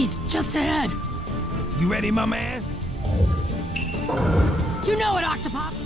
He's just ahead. You ready, my man? You know it, Octopop!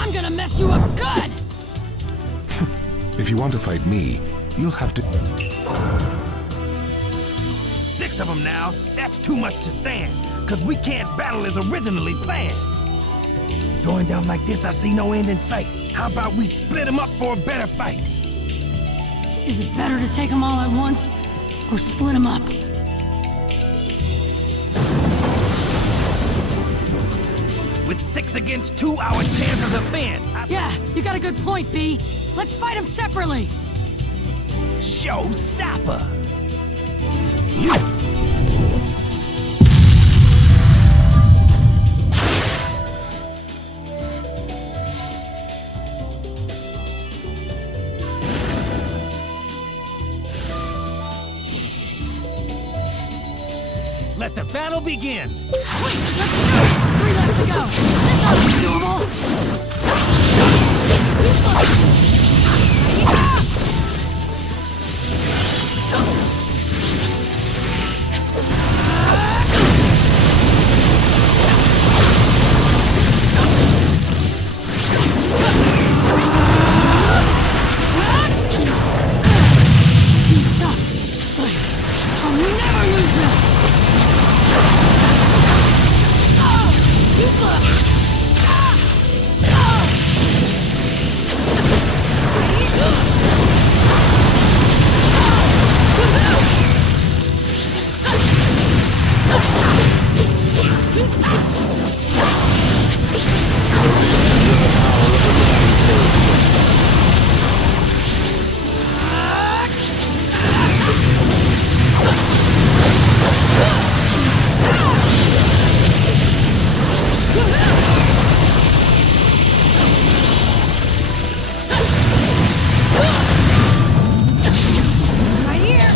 I'm gonna mess you up good! If you want to fight me, you'll have to... 6 of them now. That's too much to stand, because we can't battle as originally planned. Going down like this, I see no end in sight. How about we split them up for a better fight? Is it better to take them all at once, or split them up? With 6 against 2, our chances are thin. Yeah, you got a good point, B. Let's fight them separately. Showstopper! You! Let the battle begin! Sweet, let's do it! 3 left to go. This ought to be doable. Too slow. He's tough, but I'll never lose this. Too slow! Right here!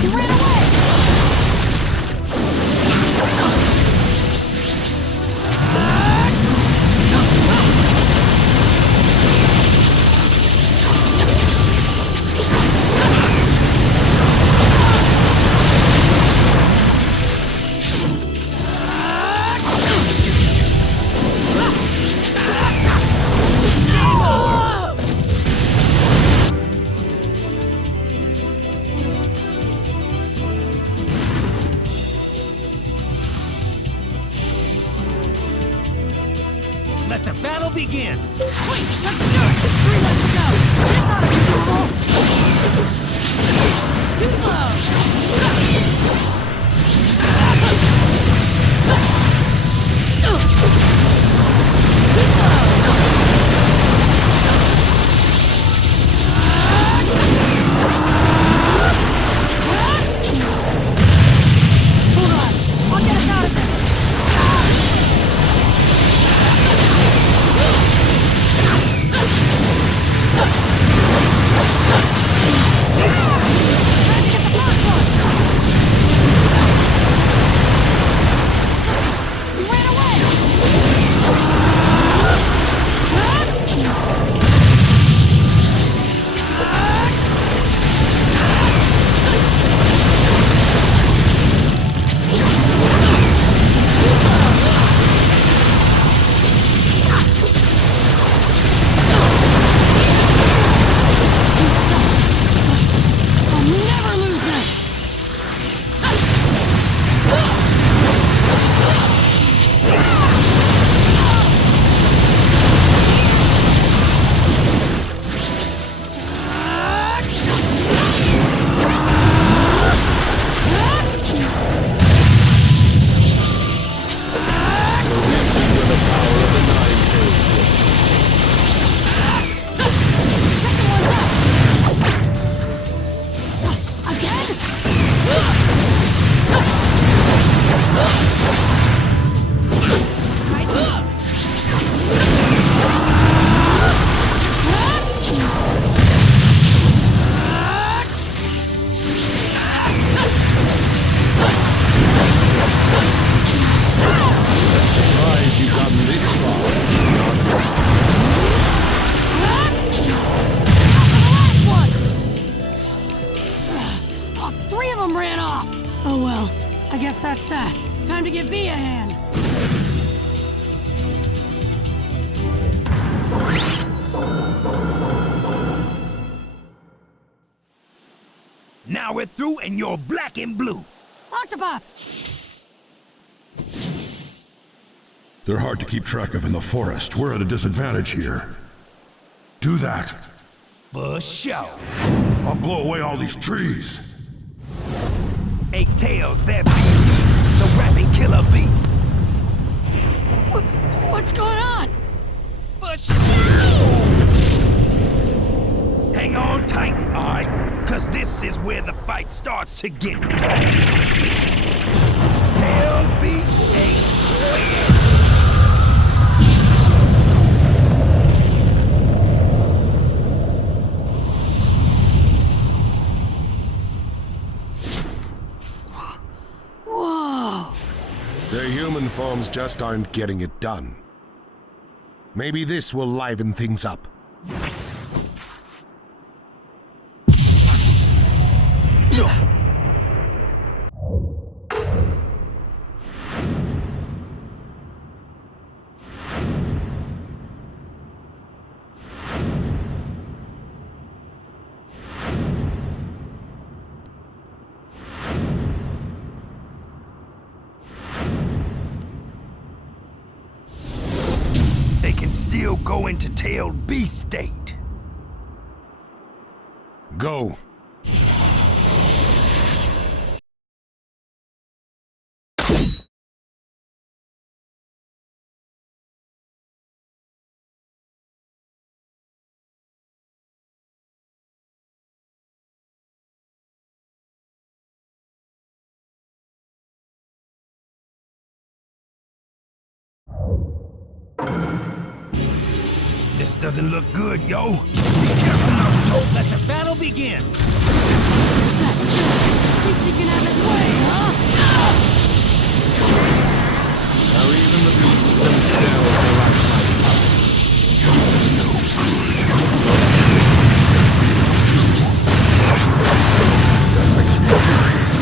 He ran away! Let the battle begin! Sweet, let's do it! 3 left to go. This ought to be doable. Too slow. Too slow. Hold on, I'll get us out of this. Time to get the last one! I guess that's that. Time to give B a hand. Now we're through and you're black and blue. Octopops! They're hard to keep track of in the forest. We're at a disadvantage here. Do that. For sure. I'll blow away all these trees. Eight tails, that bee. The rapping killer bee. What's going on? For sure. Hang on tight, alright? Cause this is where the fight starts to get tight. Tails, bees, eight twists. Their human forms just aren't getting it done. Maybe this will liven things up. They can still go into tailed beast state. Go. This doesn't look good, yo. Be careful, Naruto. Let the battle begin. Thinks he can have his way, huh? Now even the beasts themselves are like that makes me furious.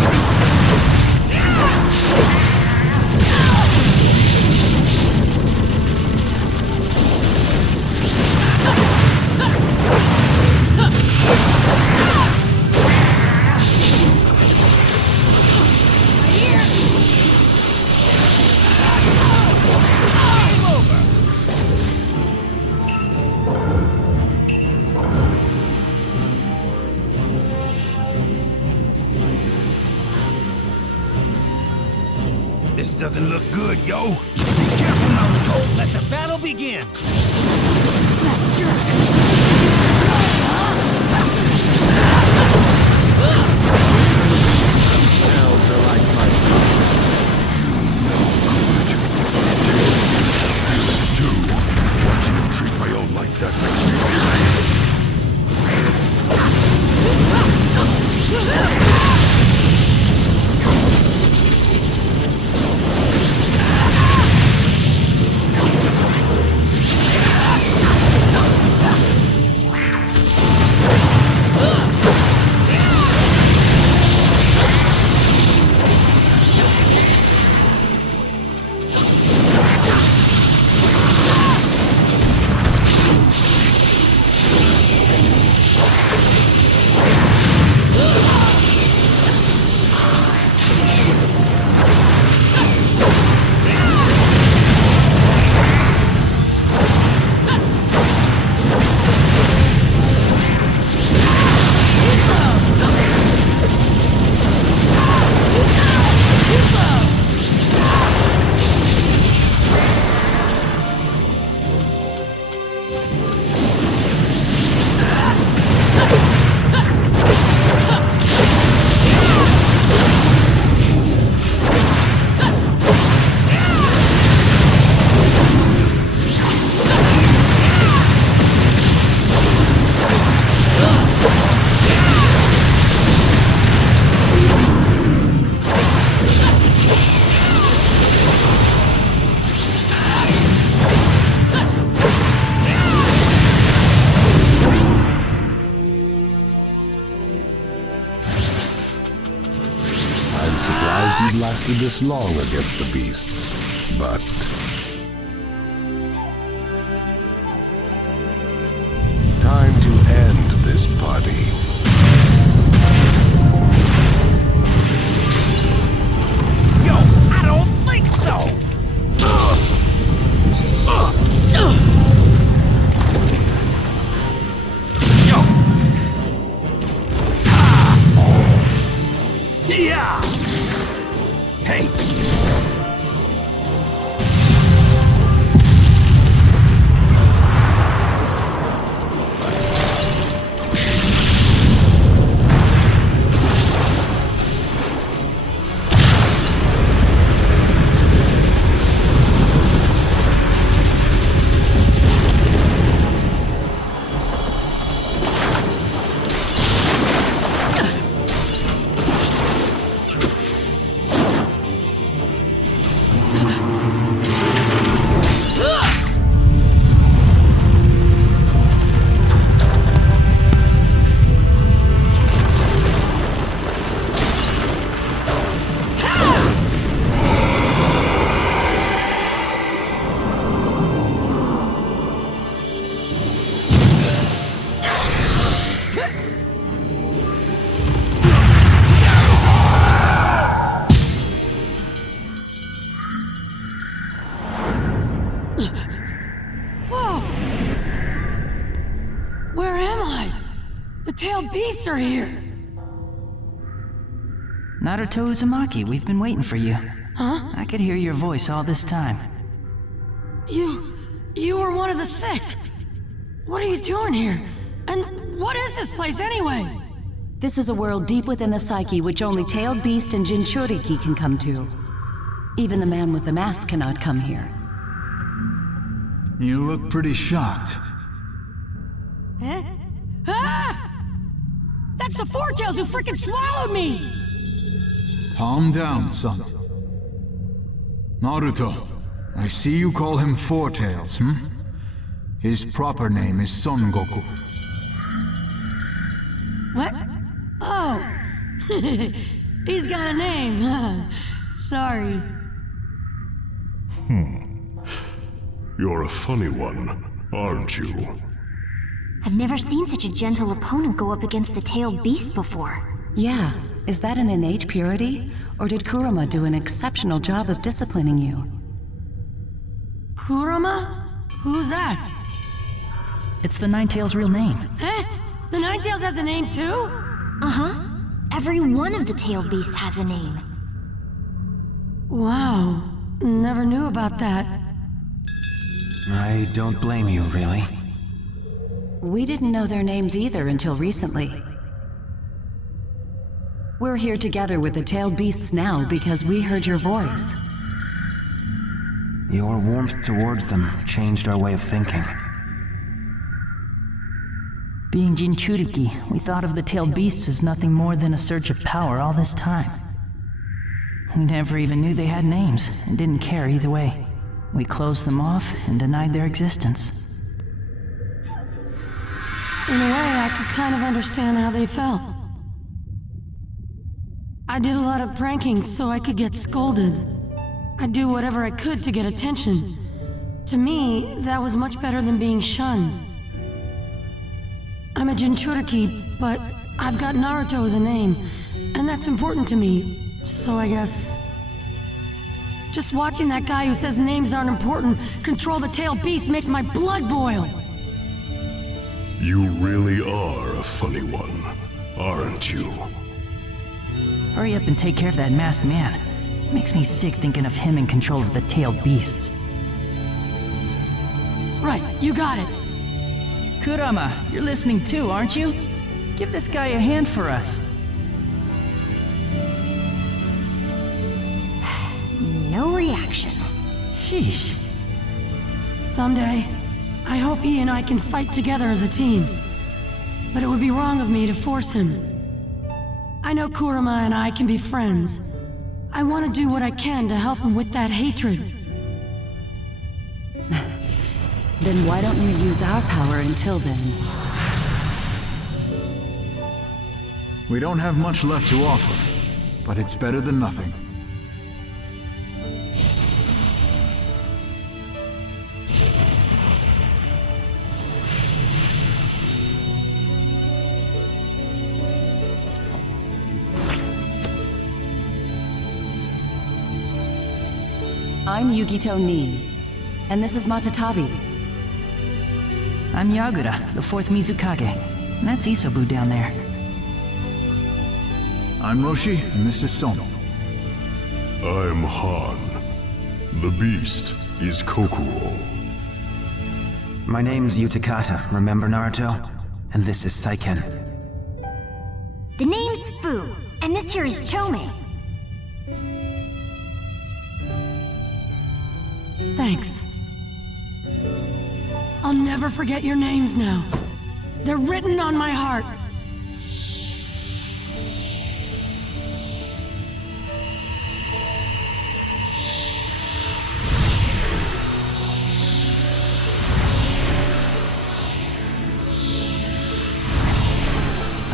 This doesn't look good, yo. Be careful, Naruto. Let the battle begin. Themselves are like my Feelings too. Watching them treat my own like that makes me furious. have lasted this long against the beasts, but... time to end this party. Yo, I don't think so! Yeah! Hey! Where am I? The tailed beasts are here. Naruto Uzumaki, we've been waiting for you. Huh? I could hear your voice all this time. You were one of the 6. What are you doing here? And what is this place anyway? This is a world deep within the psyche which only tailed beast and Jinchuriki can come to. Even the man with the mask cannot come here. You look pretty shocked. Huh? Ah! That's the Four-Tails who frickin' swallowed me! Calm down, son. Naruto, I see you call him Four-Tails, hmm? His proper name is Son Goku. What? Oh! He's got a name. Sorry. You're a funny one, aren't you? I've never seen such a gentle opponent go up against the tailed beast before. Yeah, is that an innate purity? Or did Kurama do an exceptional job of disciplining you? Kurama? Who's that? It's the Nine-Tails' real name. Eh? The Nine-Tails has a name too? Uh-huh. Every one of the tailed beasts has a name. Wow. Never knew about that. I don't blame you, really. We didn't know their names either until recently. We're here together with the tailed beasts now because we heard your voice. Your warmth towards them changed our way of thinking. Being Jinchuriki, we thought of the tailed beasts as nothing more than a surge of power all this time. We never even knew they had names, and didn't care either way. We closed them off and denied their existence. In a way, I could kind of understand how they felt. I did a lot of pranking so I could get scolded. I'd do whatever I could to get attention. To me, that was much better than being shunned. I'm a Jinchuriki, but I've got Naruto as a name, and that's important to me, so I guess... Just watching that guy who says names aren't important control the tailed beast makes my blood boil! You really are a funny one, aren't you? Hurry up and take care of that masked man. Makes me sick thinking of him in control of the tailed beasts. Right, you got it. Kurama, you're listening too, aren't you? Give this guy a hand for us. No reaction. Sheesh. Someday, I hope he and I can fight together as a team. But it would be wrong of me to force him. I know Kurama and I can be friends. I want to do what I can to help him with that hatred. Then why don't you use our power until then? We don't have much left to offer, but it's better than nothing. I'm Yugito Nii, and this is Matatabi. I'm Yagura, the fourth Mizukage. And that's Isobu down there. I'm Roshi, and this is Sono. I'm Han. The beast is Kokuro. My name's Utakata, remember Naruto? And this is Saiken. The name's Fu, and this here is Chome. Thanks. I'll never forget your names now. They're written on my heart.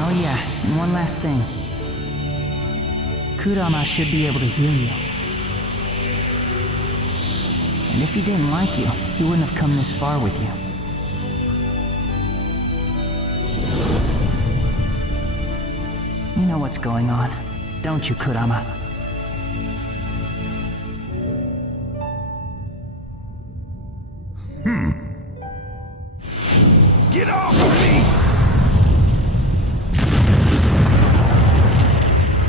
Oh yeah, and one last thing. Kurama should be able to hear you. And if he didn't like you, he wouldn't have come this far with you. You know what's going on, don't you, Kurama? Get off of me!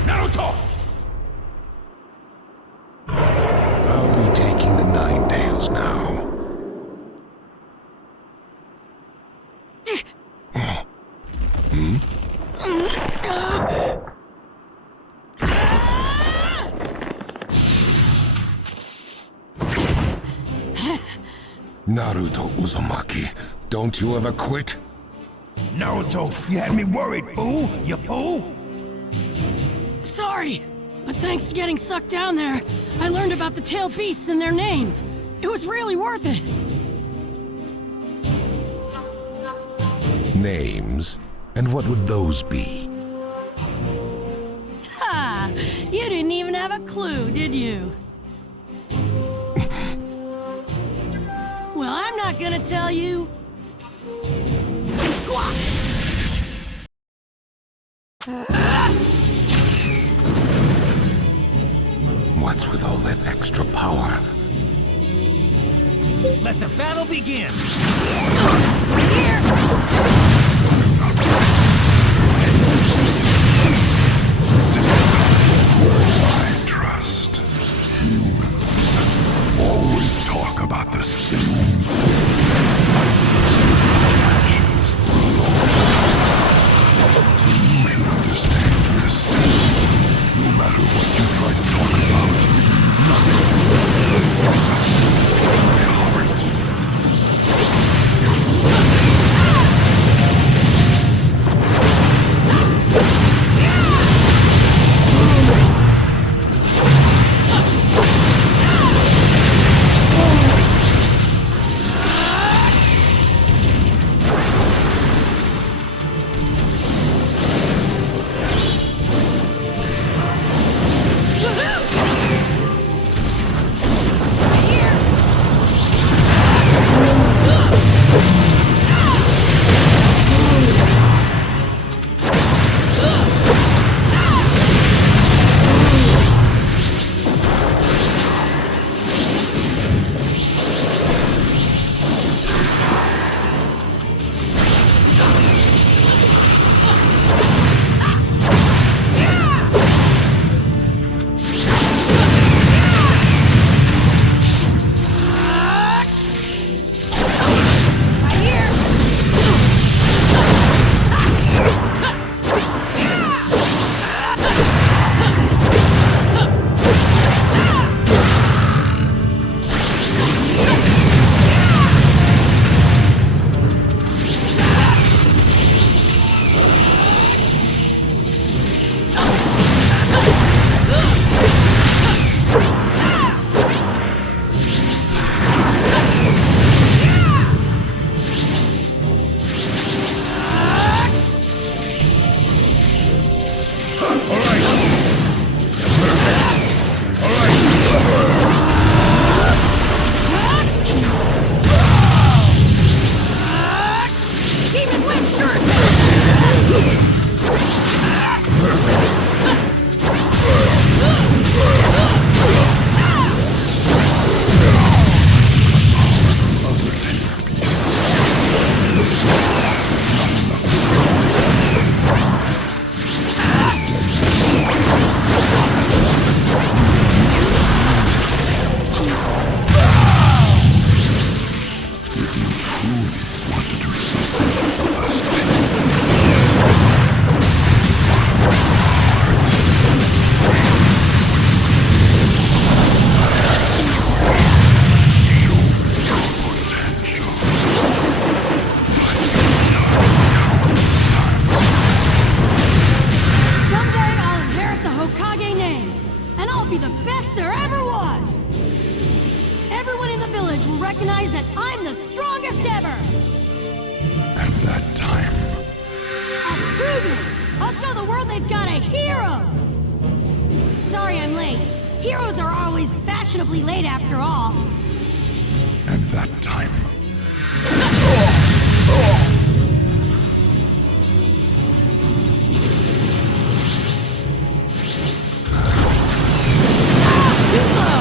Naruto! I'll be taking the Nine Tails now. Naruto Uzumaki, don't you ever quit? Naruto, you had me worried, fool! You fool! Sorry, but thanks to getting sucked down there, I learned about the tailed beasts and their names. It was really worth it. Names? And what would those be? Ha! You didn't even have a clue, did you? Well, I'm not gonna tell you. Squawk! What's with all that extra power? Let the battle begin! Right here! I trust. Humans always talk about the same thing. Actions for a long time. So you should understand this. No matter what you try to talk about, it means nothing to me. Unless it's to my heart. there ever was! Everyone in the village will recognize that I'm the strongest ever! And that time, I'll prove it! I'll show the world they've got a hero! Sorry I'm late. Heroes are always fashionably late after all. and that time. Too slow!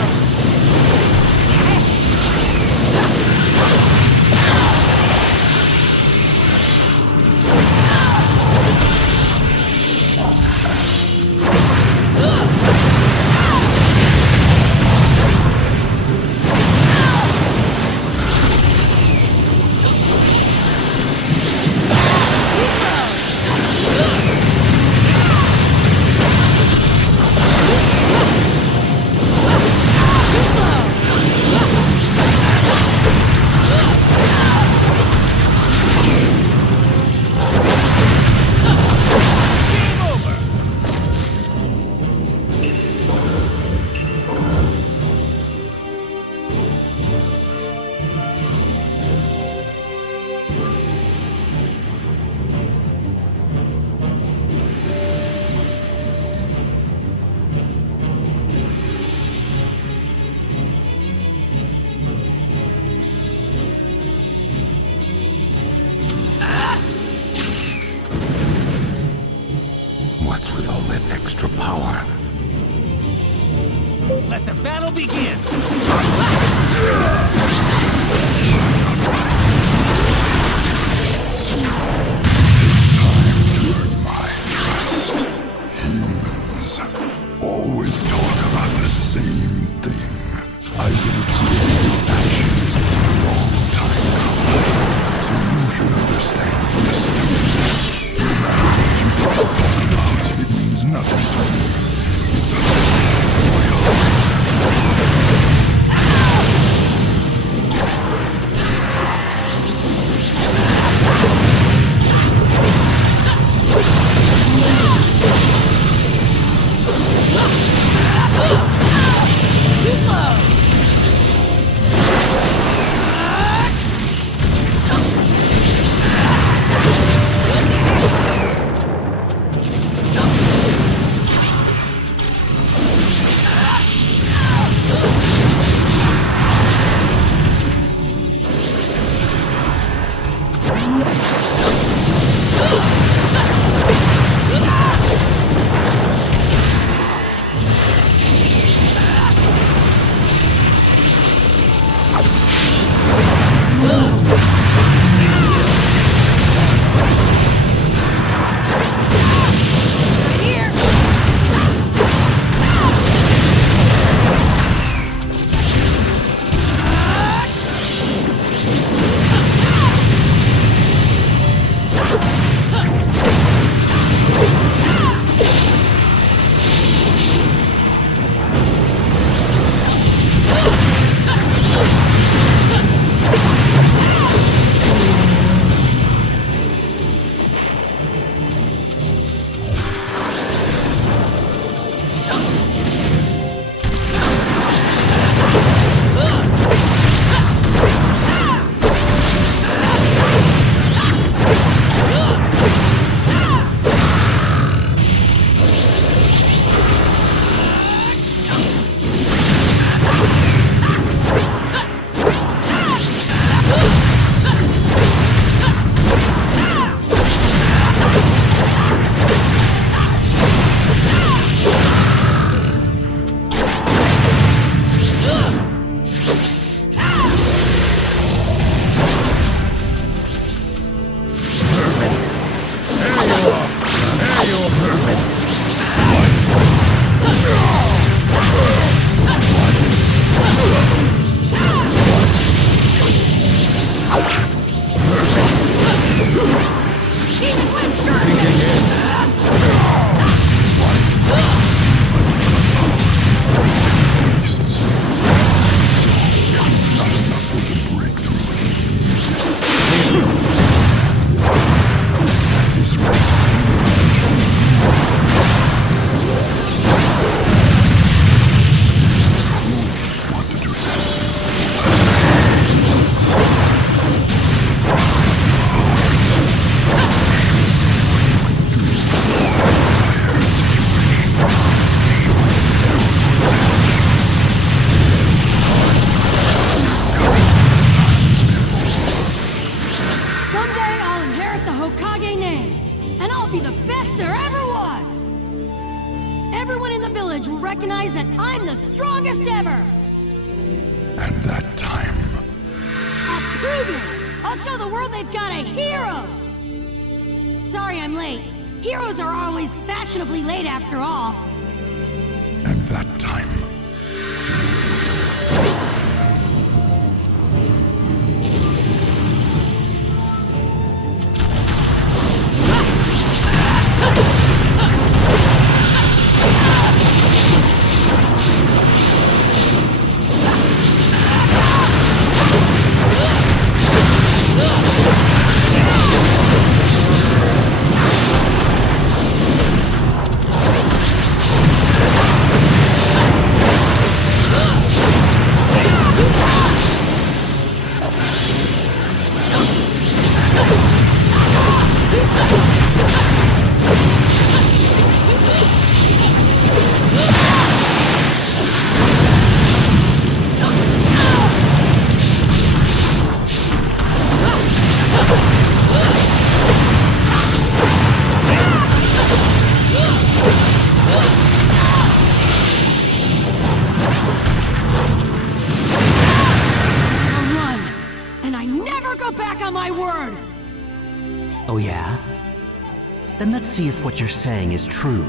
What's with all that extra power? Let the battle begin! Humans always talk about the same thing. I've been observing your actions a long time now, so you should understand this too. No matter what you try to talk about, it means nothing to me. It doesn't seem to my heart. strongest ever! And that time, I'll prove it! I'll show the world they've got a hero! Sorry I'm late. Heroes are always fashionably late after all. and that time. Oh yeah? Then let's see if what you're saying is true.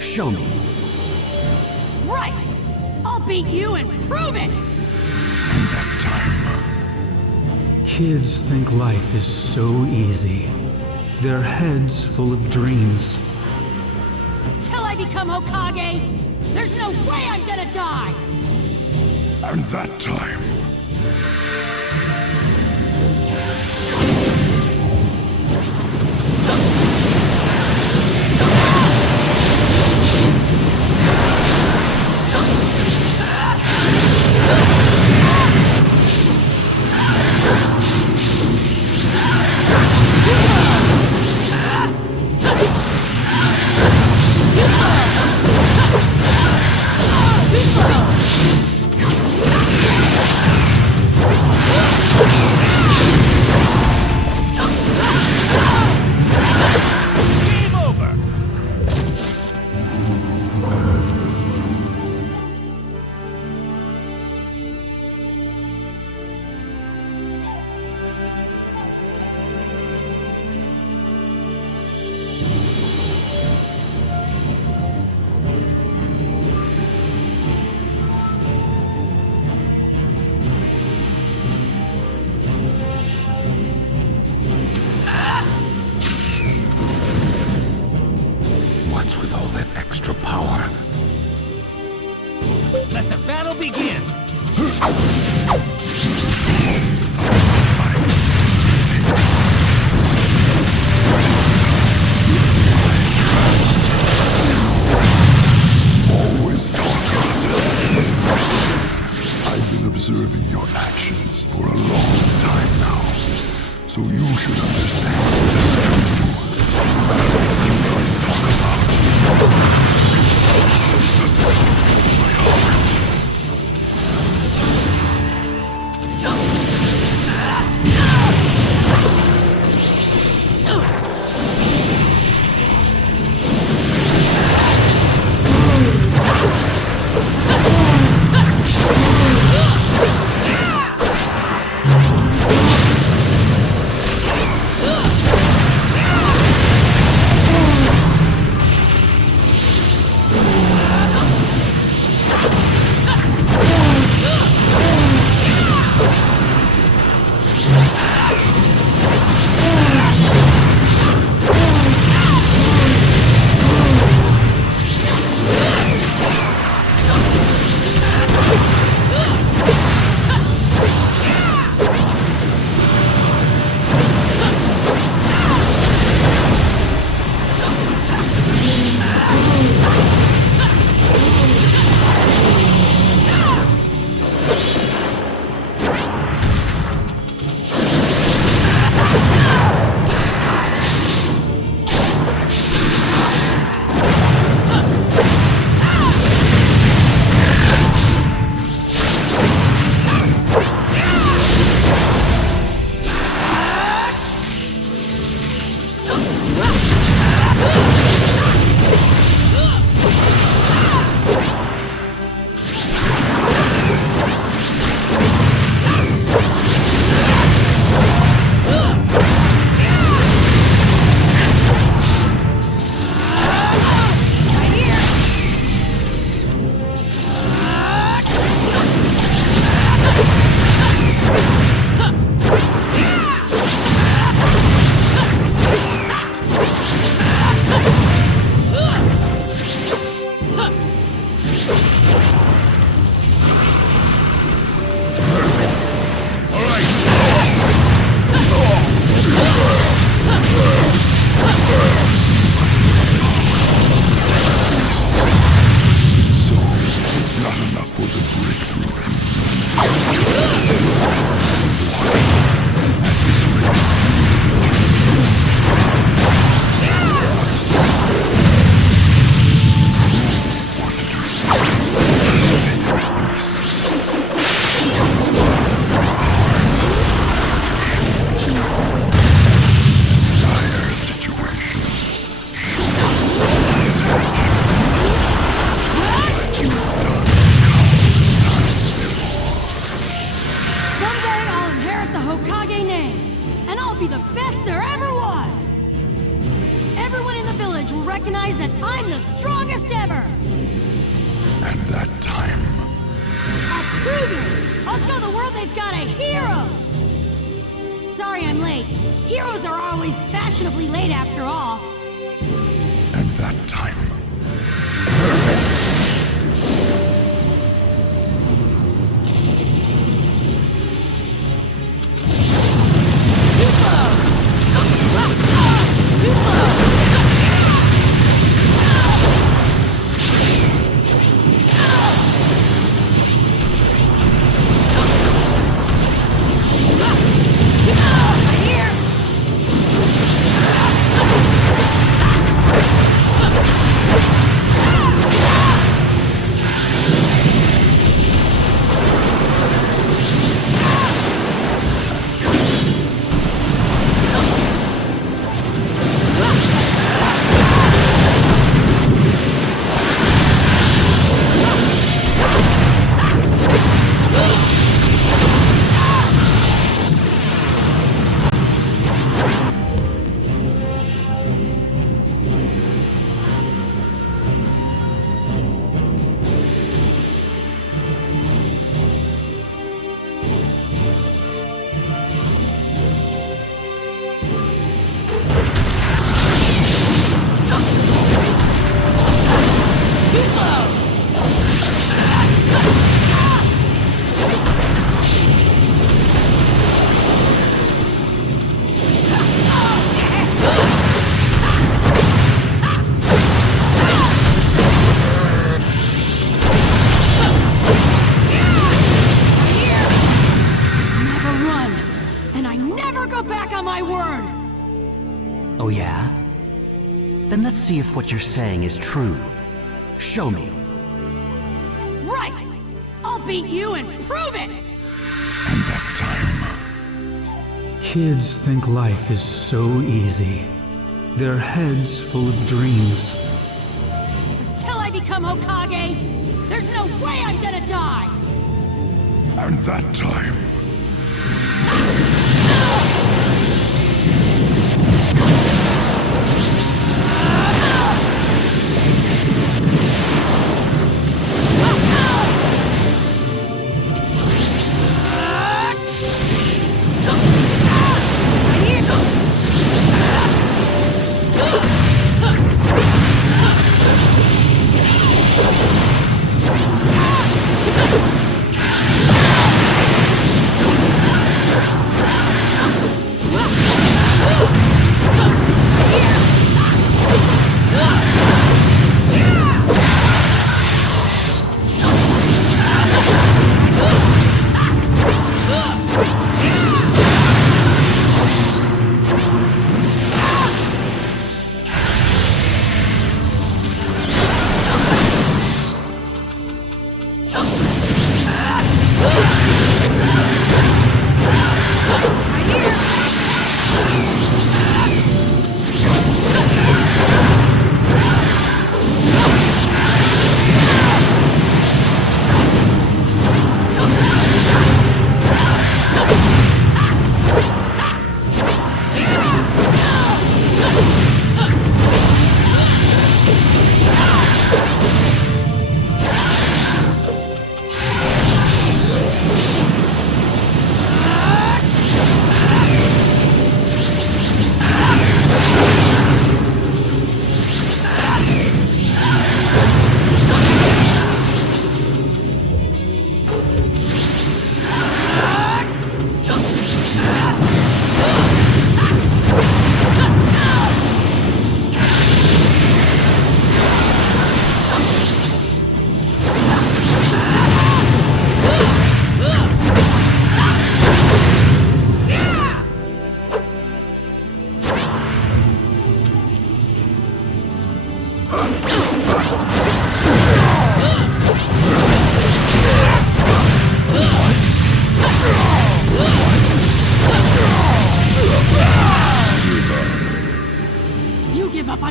Show me. Right! I'll beat you and prove it! And that time. Kids think life is so easy. Their heads full of dreams. Till I become Hokage, there's no way I'm gonna die! And that time. What's with all that extra power? Let the battle begin! Always talk about this. I've been observing your actions for a long time now, so you should understand this too. No matter what you try to talk about, it doesn't speak to my heart. enough for the breakthrough. At this rate, recognize that I'm the strongest ever! And that time... I'll prove it! I'll show the world they've got a hero! Sorry I'm late. Heroes are always fashionably late after all. And that time... Too slow! Too slow! Oh yeah? Then let's see if what you're saying is true. Show me. Right! I'll beat you and prove it! And that time... Kids think life is so easy. Their heads full of dreams. Until I become Hokage, there's no way I'm gonna die! And that time...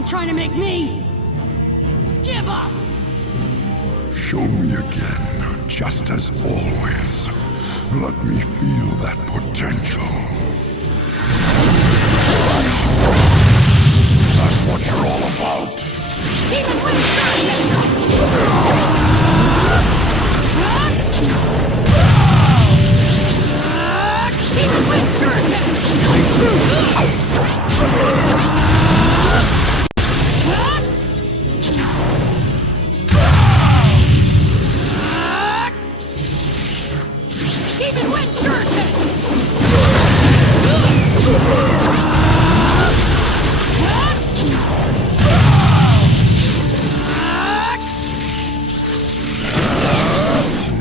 trying to make me give up! Show me again, just as always. Let me feel that potential. That's what you're all about. Even when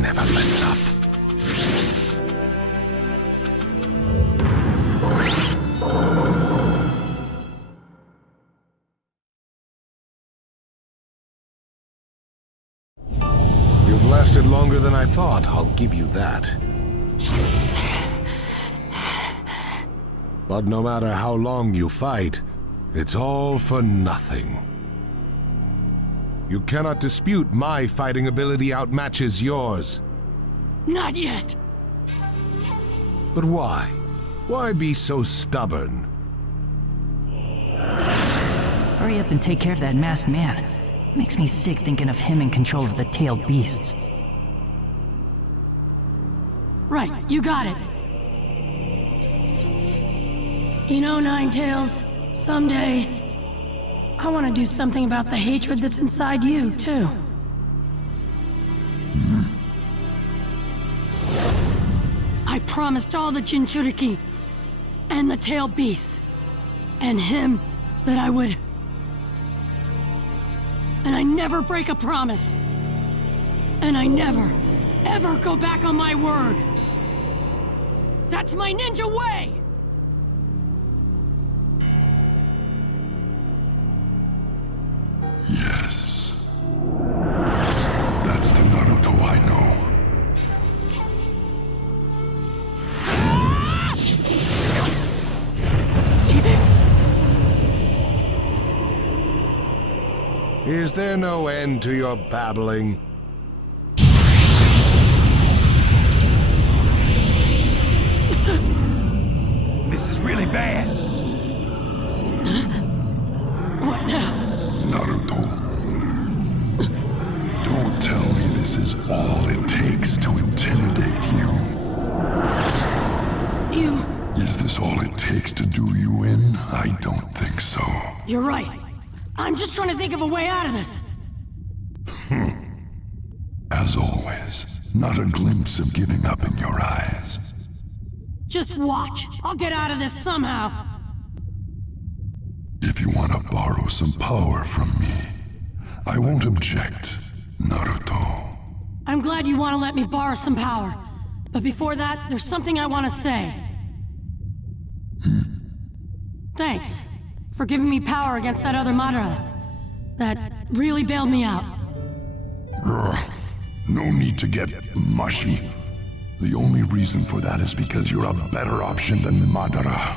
Never lets up. You've lasted longer than I thought, I'll give you that. But no matter how long you fight, it's all for nothing. You cannot dispute my fighting ability outmatches yours. Not yet. But why? Why be so stubborn? Hurry up and take care of that masked man. Makes me sick thinking of him in control of the tailed beasts. Right, you got it. You know, Ninetails, someday, I want to do something about the hatred that's inside you, too. I promised all the Jinchuriki, and the tailed beasts, and him that I would... And I never break a promise. And I never, ever go back on my word. That's my ninja way! Yes. That's the Naruto I know. Is there no end to your babbling? This is really bad. What now? Naruto. Don't tell me this is all it takes to intimidate you. You... Is this all it takes to do you in? I don't think so. You're right. I'm just trying to think of a way out of this. As always, not a glimpse of giving up in your eyes. Just watch. I'll get out of this somehow. If you want to borrow some power from me, I won't object, Naruto. I'm glad you want to let me borrow some power. But before that, there's something I want to say. Thanks for giving me power against that other Madara. That really bailed me out. No need to get mushy. The only reason for that is because you're a better option than Madara.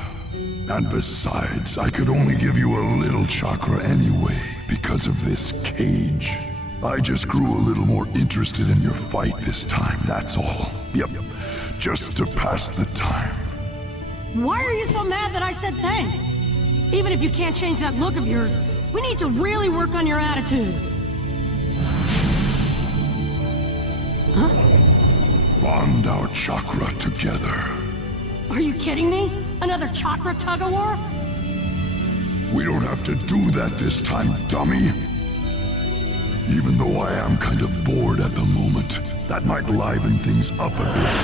And besides, I could only give you a little chakra anyway, because of this cage. I just grew a little more interested in your fight this time, that's all. Yep, just to pass the time. Why are you so mad that I said thanks? Even if you can't change that look of yours, we need to really work on your attitude. Huh? Bond our chakra together. Are you kidding me? Another chakra tug-of-war? We don't have to do that this time, dummy. Even though I am kind of bored at the moment, that might liven things up a bit.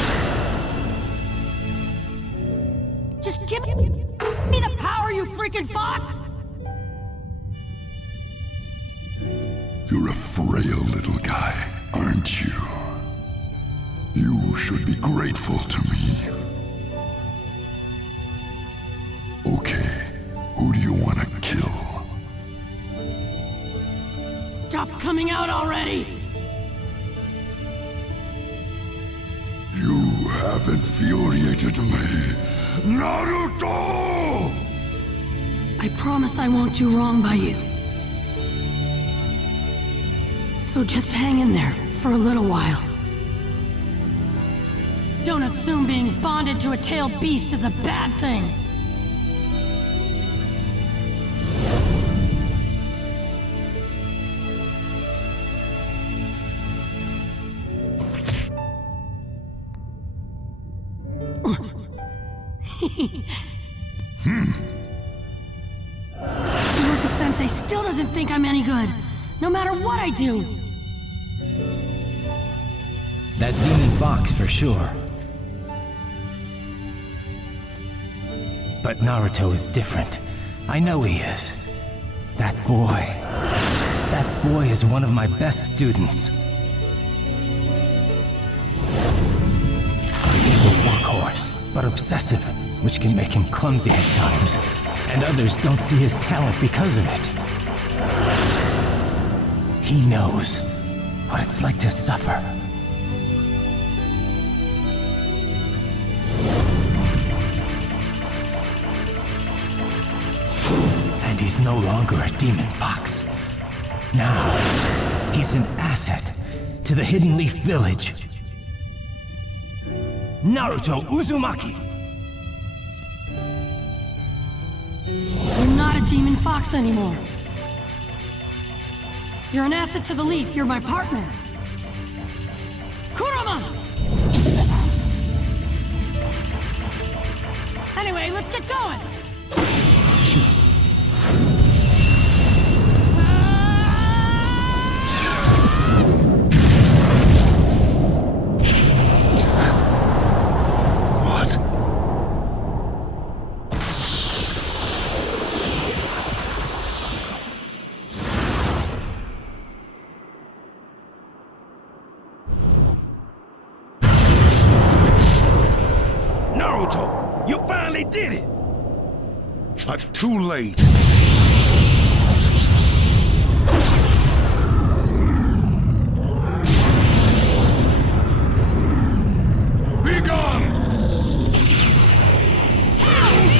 Just give me the power, you freaking fox! You're a frail little guy, aren't you? You should be grateful to me. Okay, who do you want to kill? Stop coming out already! You have infuriated me, Naruto! I promise I won't do wrong by you. So just hang in there for a little while. Don't assume being bonded to a tailed beast is a bad thing. Sensei still doesn't think I'm any good, no matter what I do. That demon fox for sure. But Naruto is different. I know he is. That boy is one of my best students. He's a workhorse, but obsessive, which can make him clumsy at times, and others don't see his talent because of it. He knows what it's like to suffer. And he's no longer a demon fox. Now, he's an asset to the Hidden Leaf Village. Naruto Uzumaki! You're not a demon fox anymore. You're an asset to the Leaf. You're my partner. Kurama! Anyway, let's get going! Naruto, you finally did it! But too late. Be gone!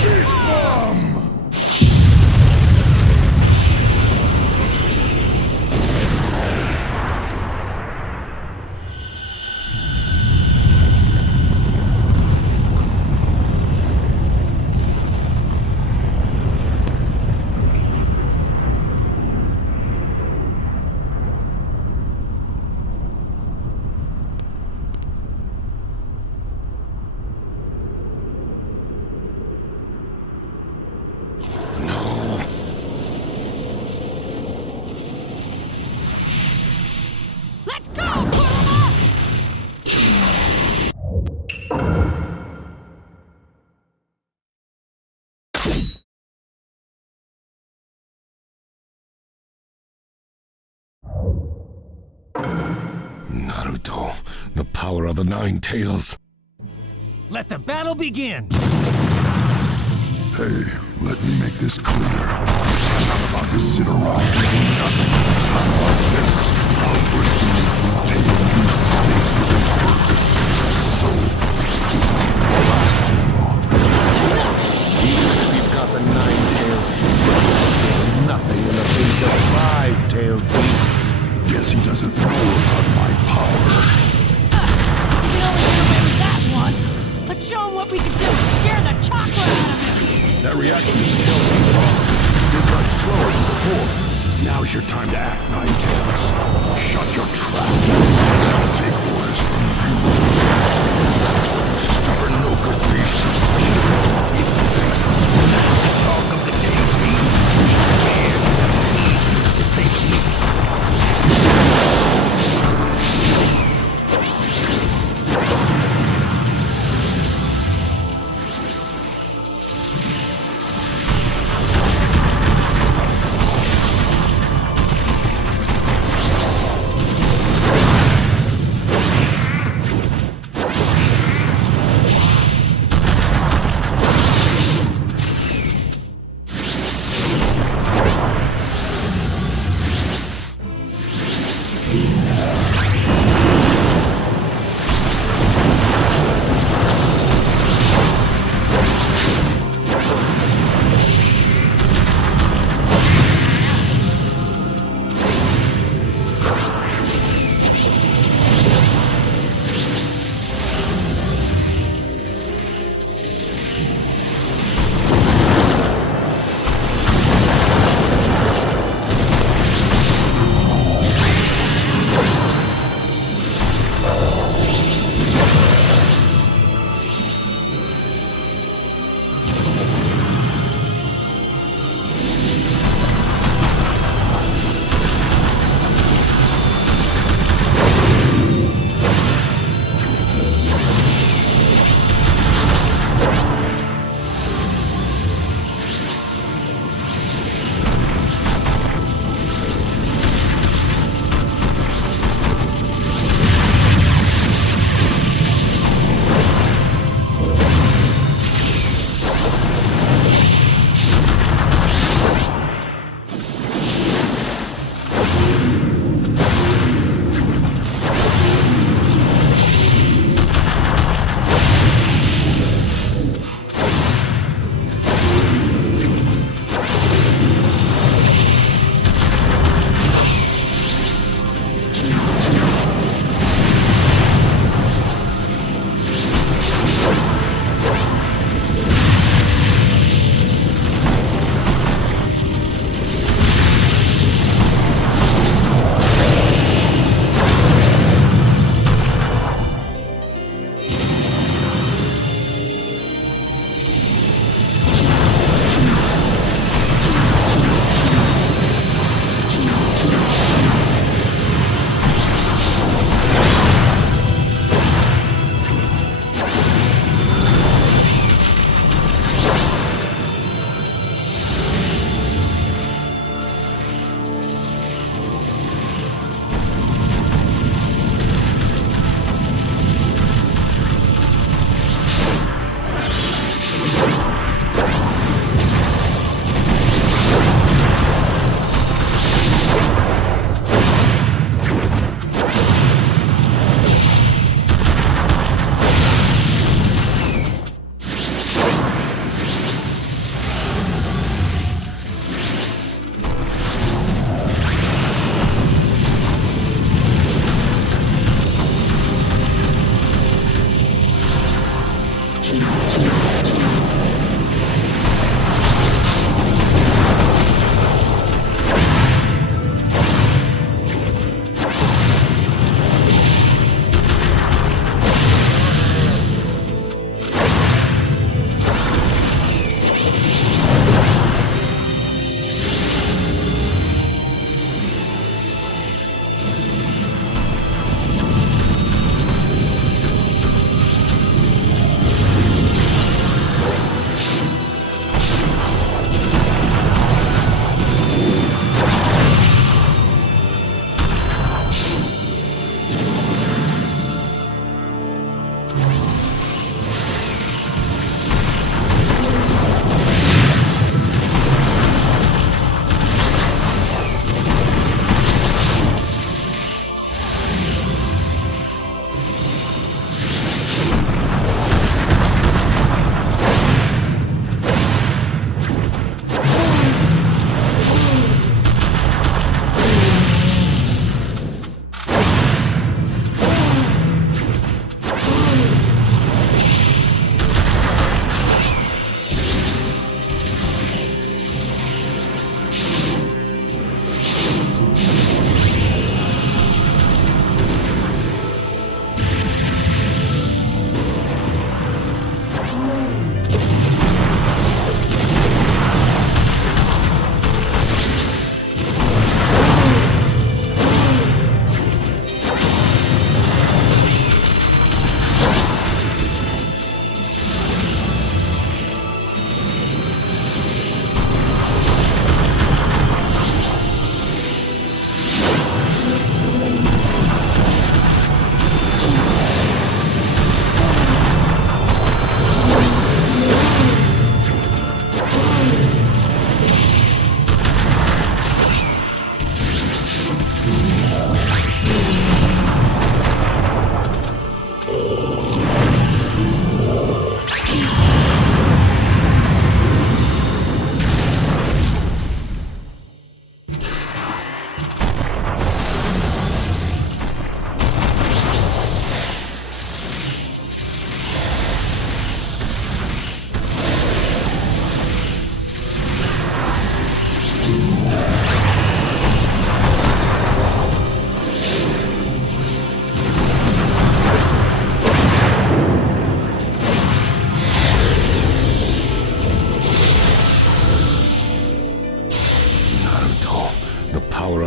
Beast form! Let's go, Kurama! Naruto, the power of the Nine Tails. Let the battle begin! Hey, let me make this clear. I'm not about to sit around doing nothing at a time like this. Our first belief in Tail Beast state is imperfect. So, this is the last long. Even if you've got the Nine Tails, it's still nothing in the face of five-tailed beasts. Guess he doesn't know about my power. You can only get away with that once. Let's show him what we can do and scare the chocolate out of him. That reaction to Tail Beast hard. You're much slower than before. Now's your time to act, Nine Tails. Shut your trap. I'll take orders from you. Stubborn local beast. I should have known that. Talk of the Tail Beast. He's to say the least.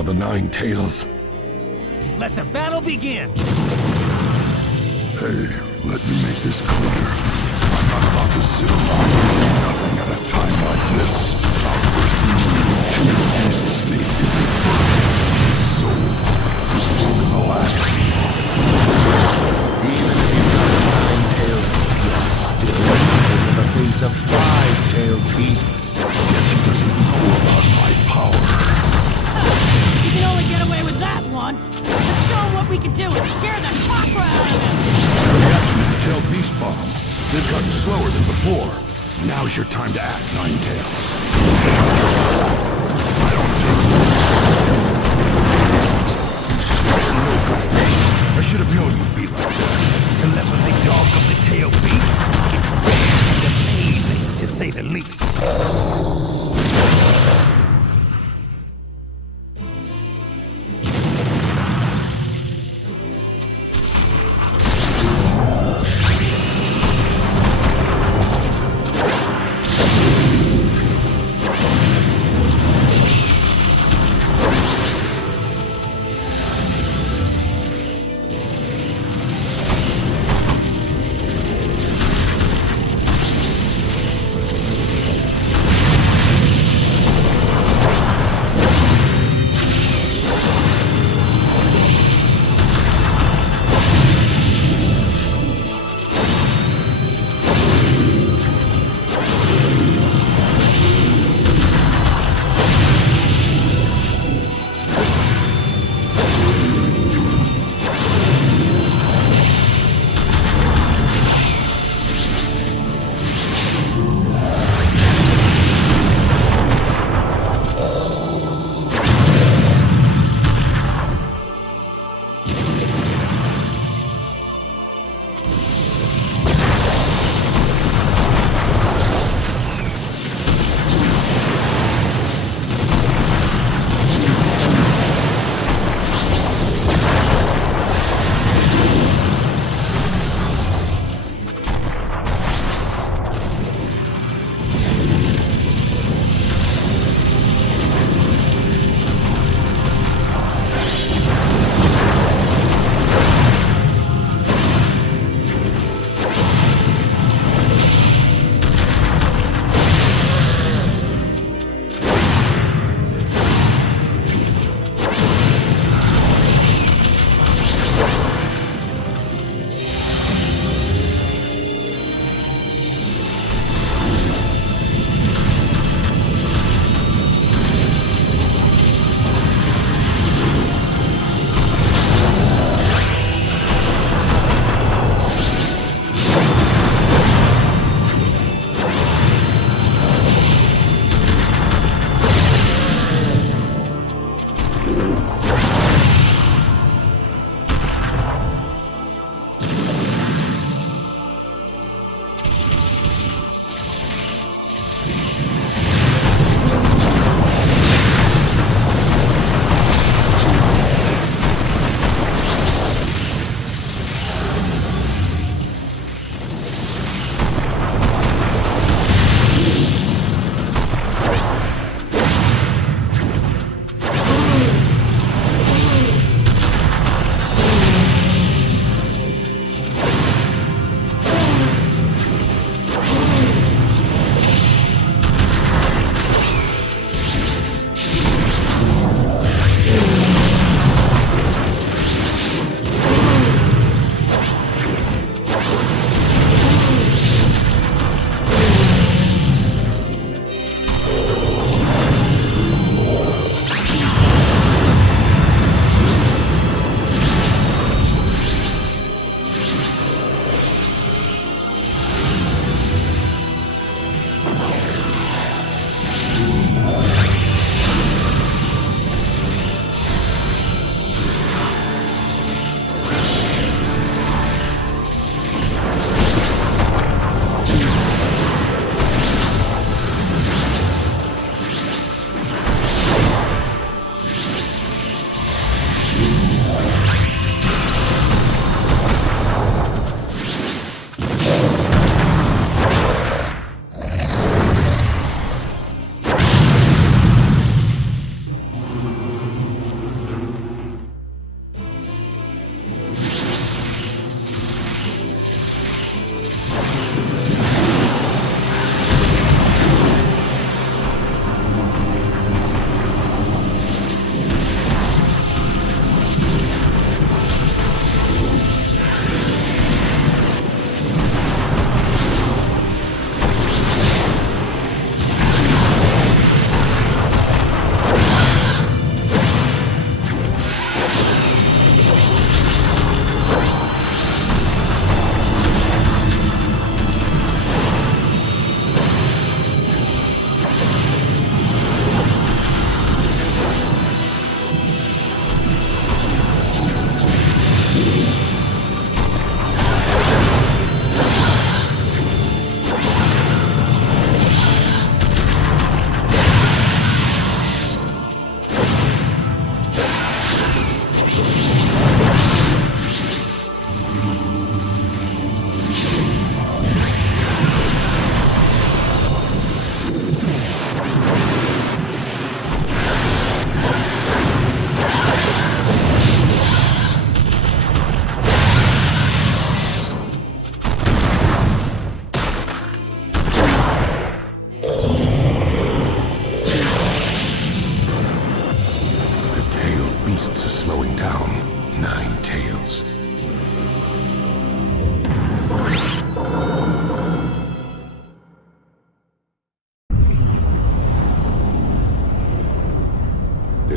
The Nine Tails. Let the battle begin! Hey, let me make this clear. I'm not about to sit around and do nothing at a time like this. Our first Biju in this state is a verdict. So, this isn't the last. Even if you got the Nine Tails, you're still living in the face of five-tailed beasts. Guess he doesn't know about my power. You can only get away with that once. Let's show him what we can do and scare the chakra out of him. Reaction to the tail beast bomb. They've gotten slower than before. Now's your time to act, Nine Tails. I don't take orders from Tails. No good face. I should have known you'd be like that. Telepathy talk of the tail beast? It's pretty amazing, to say the least.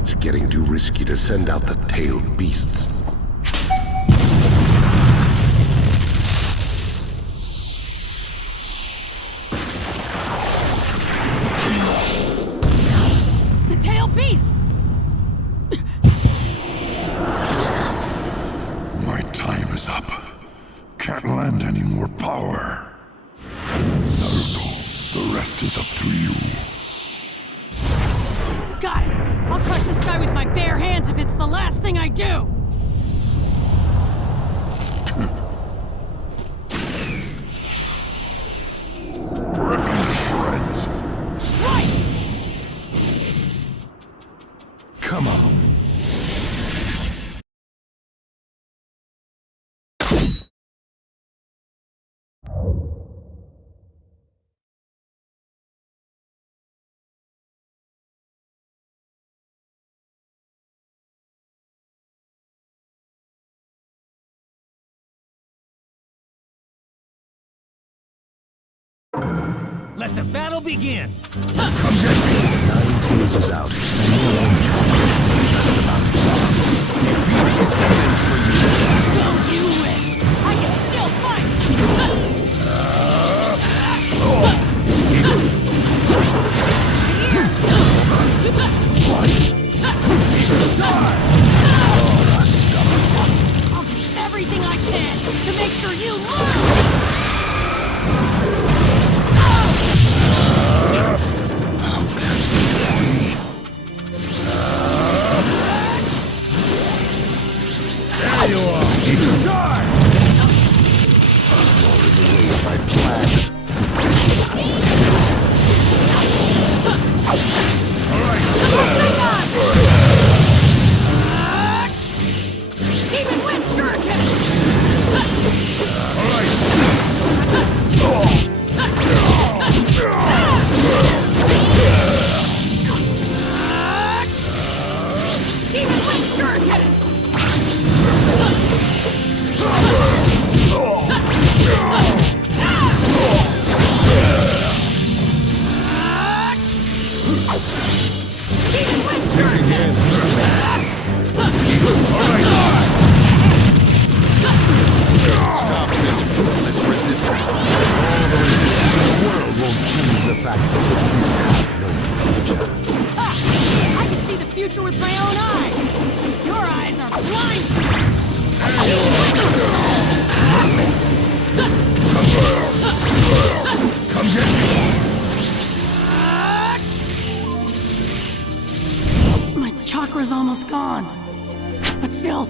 It's getting too risky to send out the tailed beasts. The tailed beasts! My time is up. Can't lend any more power. Naruto, the rest is up to you. Got it! I'll crush this guy with my bare hands if it's the last thing I do! Rip him to shreds. Right! Come on. Let the battle begin! Come get me! 9 tails is out, and you alone just about to stop. Defeat is coming for you. Don't you win! I can still fight! I'll do everything I can to make sure you learn! There you are! Die! You're in the way of my plan. Even when shuriken! Even when shuriken! Stop this fruitless resistance. All the resistance in the world won't change the fact that you have no future. I can see the future with my own eyes! Your eyes are blind to me! Come get me! My chakra's almost gone. But still...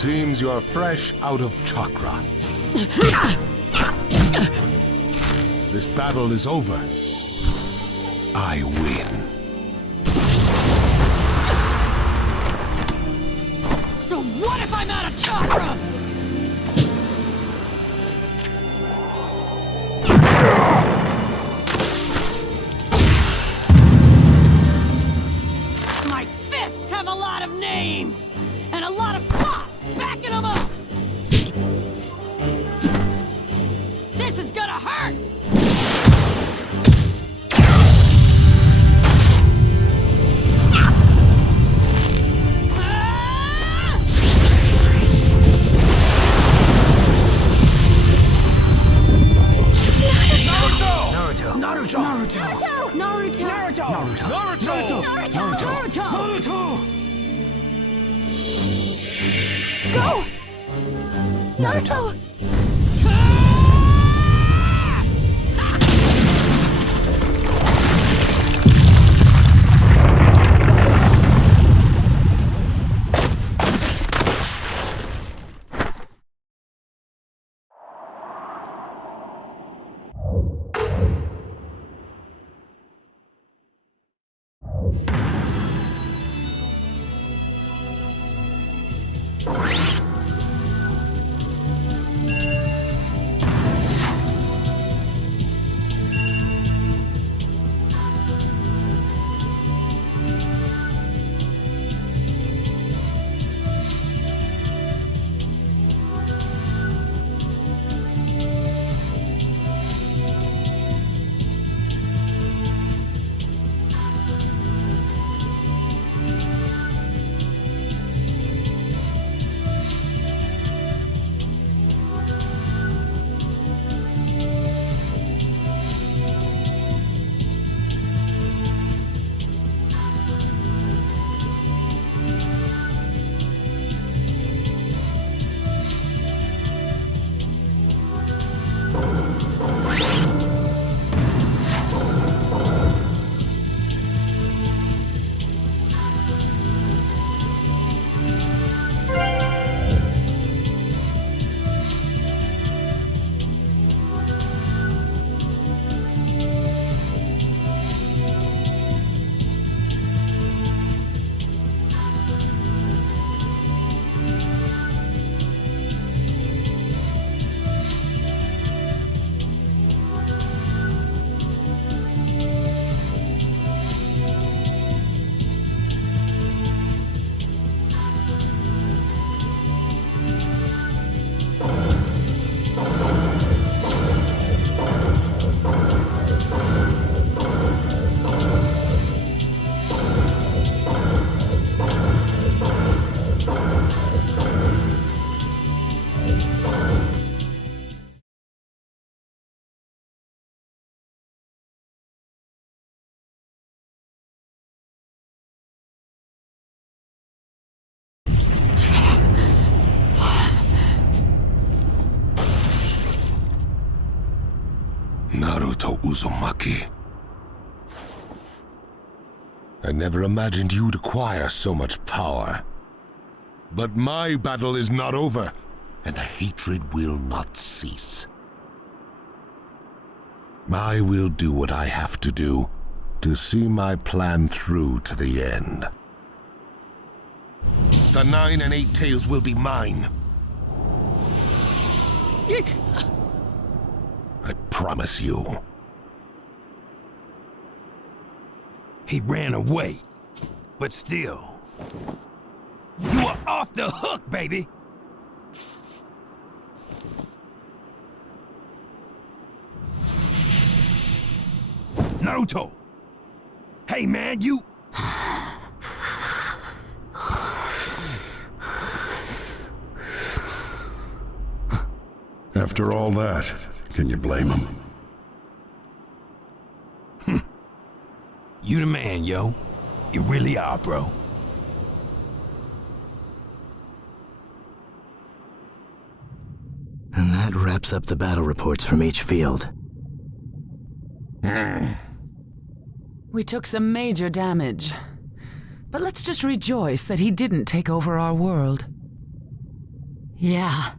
Seems you're fresh out of chakra. This battle is over. I win. So what if I'm out of chakra? My fists have a lot of names, and a lot of thoughts backing them up! This is gonna hurt! Naruto! Naruto! Naruto! Naruto! Go! Naruto. Naruto Uzumaki. I never imagined you'd acquire so much power. But my battle is not over, and the hatred will not cease. I will do what I have to do to see my plan through to the end. The 9 and 8 tails will be mine. I promise you. He ran away, but still. You are off the hook, baby! Naruto! Hey man, you... After all that, can you blame him? You the man, yo. You really are, bro. And that wraps up the battle reports from each field. We took some major damage. But let's just rejoice that he didn't take over our world. Yeah,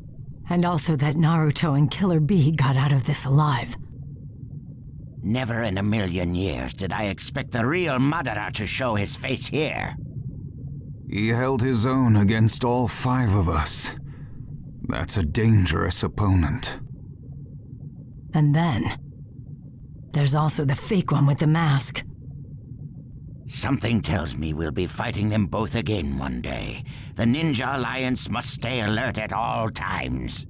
and also that Naruto and Killer Bee got out of this alive. Never in a million years did I expect the real Madara to show his face here. He held his own against all 5 of us. That's a dangerous opponent. And then, there's also the fake one with the mask. Something tells me we'll be fighting them both again one day. The Ninja Alliance must stay alert at all times.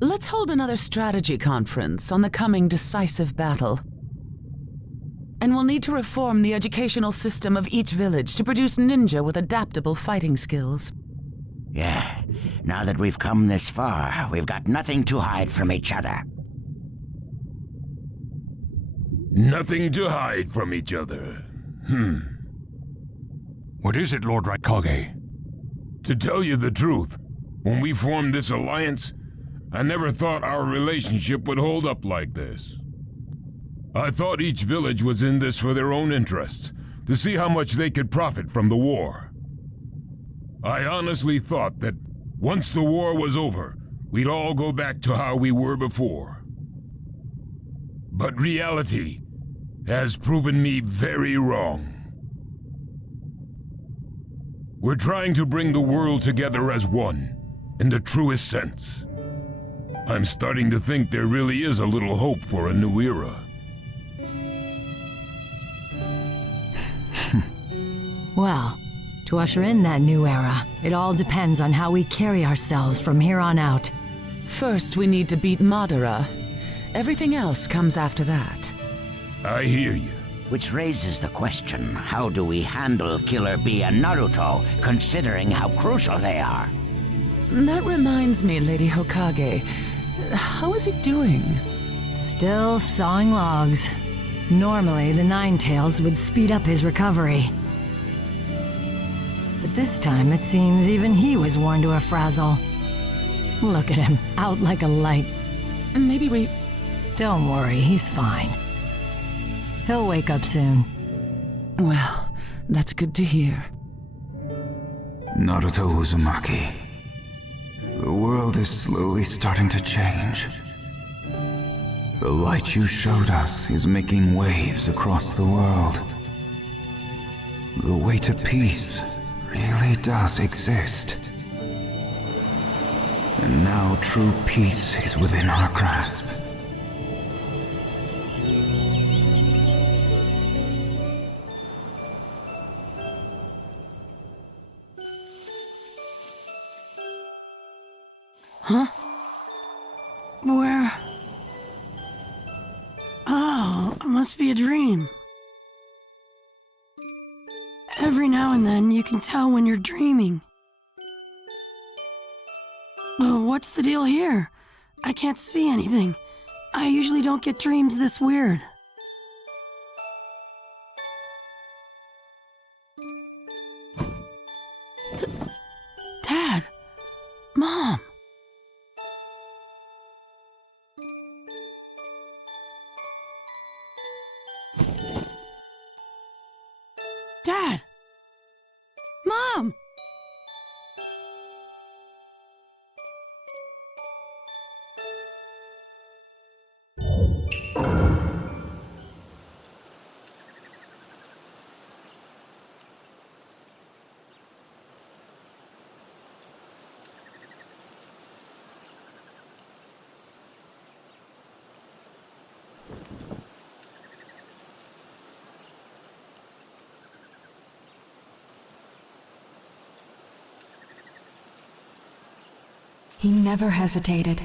Let's hold another strategy conference on the coming decisive battle. And we'll need to reform the educational system of each village to produce ninja with adaptable fighting skills. Yeah, now that we've come this far, we've got nothing to hide from each other. Nothing to hide from each other. What is it, Lord Raikage? To tell you the truth, when we formed this alliance, I never thought our relationship would hold up like this. I thought each village was in this for their own interests, to see how much they could profit from the war. I honestly thought that once the war was over, we'd all go back to how we were before. But reality has proven me very wrong. We're trying to bring the world together as one, in the truest sense. I'm starting to think there really is a little hope for a new era. Well, to usher in that new era, it all depends on how we carry ourselves from here on out. First, we need to beat Madara. Everything else comes after that. I hear you. Which raises the question, how do we handle Killer Bee and Naruto, considering how crucial they are? That reminds me, Lady Hokage. How is he doing? Still sawing logs. Normally, the Ninetales would speed up his recovery. But this time, it seems even he was worn to a frazzle. Look at him, out like a light. Maybe we... Don't worry, he's fine. He'll wake up soon. Well, that's good to hear. Naruto Uzumaki. The world is slowly starting to change. The light you showed us is making waves across the world. The way to peace really does exist. And now true peace is within our grasp. Huh? Where? Oh, it must be a dream. Every now and then you can tell when you're dreaming. Well, what's the deal here? I can't see anything. I usually don't get dreams this weird. Dad! Mom! Dad! Mom! He never hesitated.